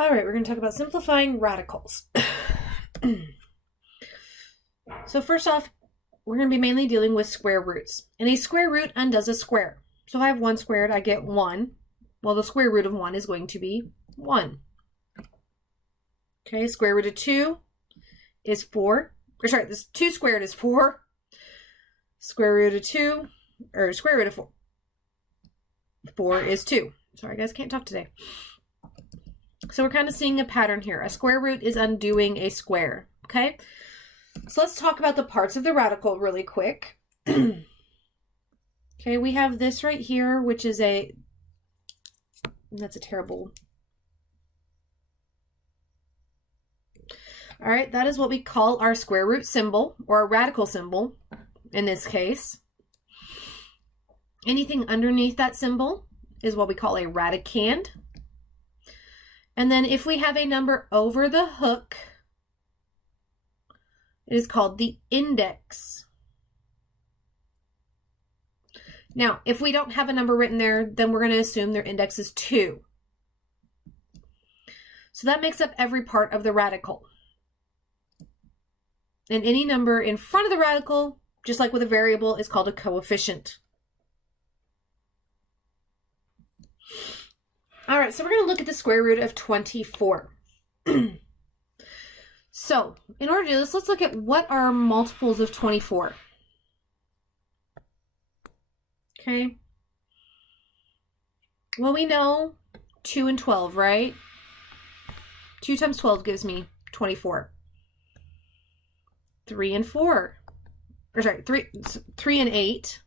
All right, we're going to talk about simplifying radicals. So first off, we're going to be mainly dealing with square roots. And a square root undoes a square. So if I have 1 squared, I get 1. Well, the square root of 1 is going to be 1. Okay, square root of 2 is 4. Or sorry, this 2 squared is 4. Square root of 2, or square root of 4. 4 is 2. Sorry, guys, can't talk today. So we're kind of seeing a pattern here. A square root is undoing a square, okay? So let's talk about the parts of the radical really quick. Okay, we have this right here, which is that's a terrible. All right, that is what we call our square root symbol, or a radical symbol in this case. Anything underneath that symbol is what we call a radicand. And then if we have a number over the hook, it is called the index. Now, if we don't have a number written there, then we're going to assume their index is 2. So that makes up every part of the radical. And any number in front of the radical, just like with a variable, is called a coefficient. All right, so we're going to look at the square root of 24. So in order to do this, let's look at what are multiples of 24. Okay. Well, we know 2 and 12, right? 2 times 12 gives me 24. 3 and 4. Or sorry, 3 and 8.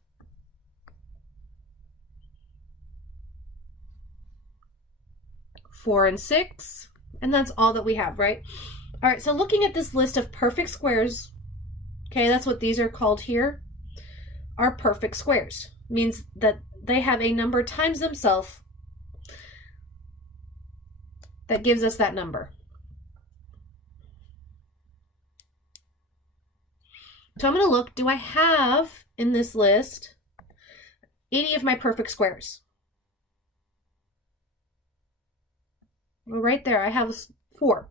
4 and 6, and that's all that we have, right? All right, so looking at this list of perfect squares, okay, that's what these are called here, are perfect squares. Means that they have a number times themselves that gives us that number. So I'm going to look, do I have in this list any of my perfect squares? Well, right there, I have 4.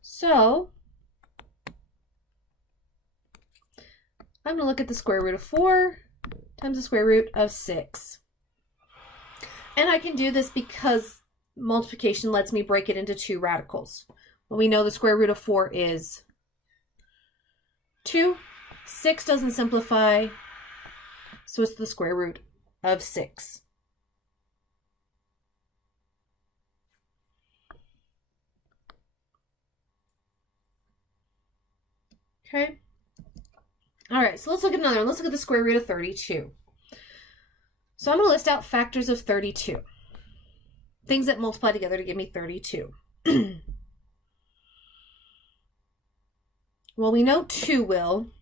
So I'm going to look at the square root of 4 times the square root of 6. And I can do this because multiplication lets me break it into 2 radicals. Well, we know the square root of 4 is 2. 6 doesn't simplify, so it's the square root of 6. Okay. All right, so let's look at another one. Let's look at the square root of 32. So I'm going to list out factors of 32. Things that multiply together to give me 32. Well, we know 2 will,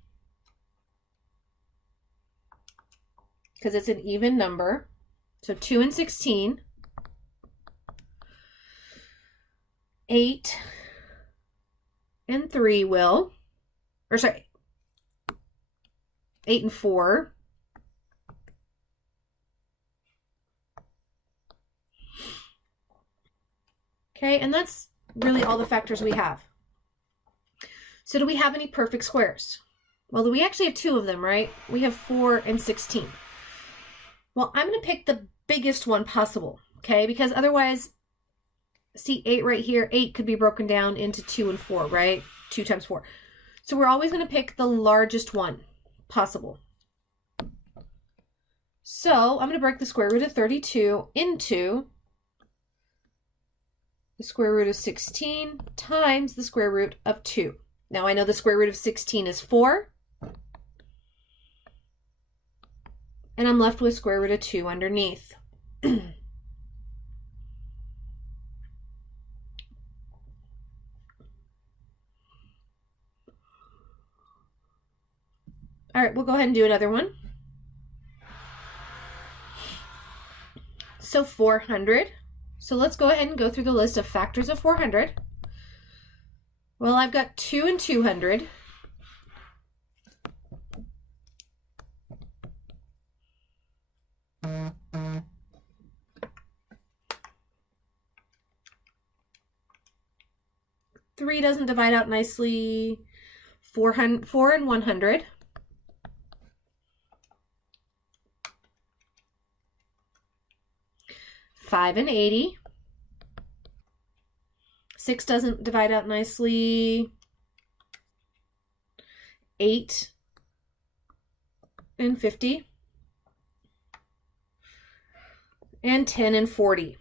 because it's an even number. So 2 and 16. 8 and 3 will. Or sorry, 8 and 4. Okay, and that's really all the factors we have. So do we have any perfect squares? Well, we actually have 2 of them, right? We have 4 and 16. Well, I'm going to pick the biggest one possible, okay? Because otherwise, see 8 right here, 8 could be broken down into 2 and 4, right? 2 times 4. So we're always going to pick the largest one possible. So I'm going to break the square root of 32 into the square root of 16 times the square root of 2. Now I know the square root of 16 is 4. And I'm left with square root of 2 underneath. All right, we'll go ahead and do another one. So 400. So let's go ahead and go through the list of factors of 400. Well, I've got 2 and 200. 3 doesn't divide out nicely. 4 and 100. 5 and 80. 6 doesn't divide out nicely. 8 and 50. And 10 and 40.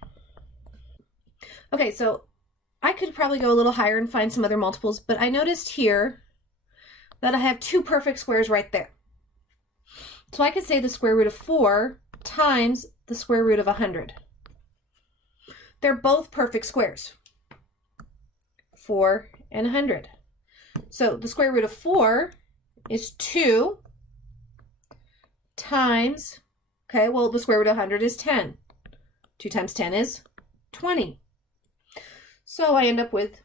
Okay, so I could probably go a little higher and find some other multiples, but I noticed here that I have 2 perfect squares right there. So I could say the square root of 4 times the square root of 100. They're both perfect squares. 4 and 100. So the square root of 4 is 2 times, okay, well, the square root of 100 is 10. 2 times 10 is 20. So I end up with,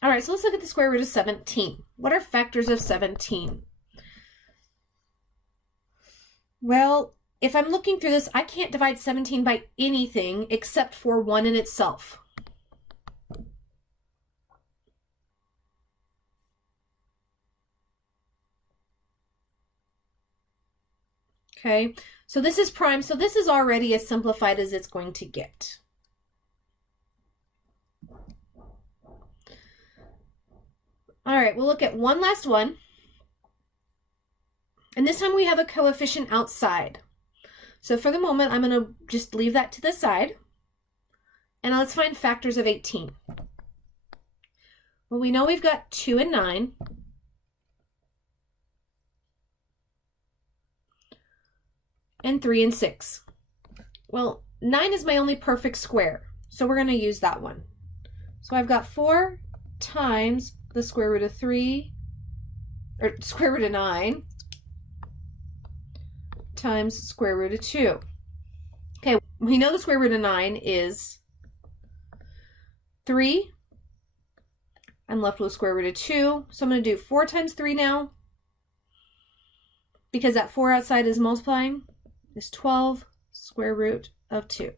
all right, so let's look at the square root of 17. What are factors of 17? Well, if I'm looking through this, I can't divide 17 by anything except for 1 in itself. Okay, so this is prime, so this is already as simplified as it's going to get. All right, we'll look at one last one. And this time we have a coefficient outside. So for the moment, I'm going to just leave that to the side. And let's find factors of 18. Well, we know we've got 2 and 9. And 3 and 6. Well, 9 is my only perfect square, so we're going to use that one. So I've got 4 times the square root of 3, or square root of 9, times square root of 2. Okay, we know the square root of 9 is 3. I'm left with square root of 2, so I'm going to do 4 times 3 now, because that 4 outside is multiplying, is 12 square root of 2.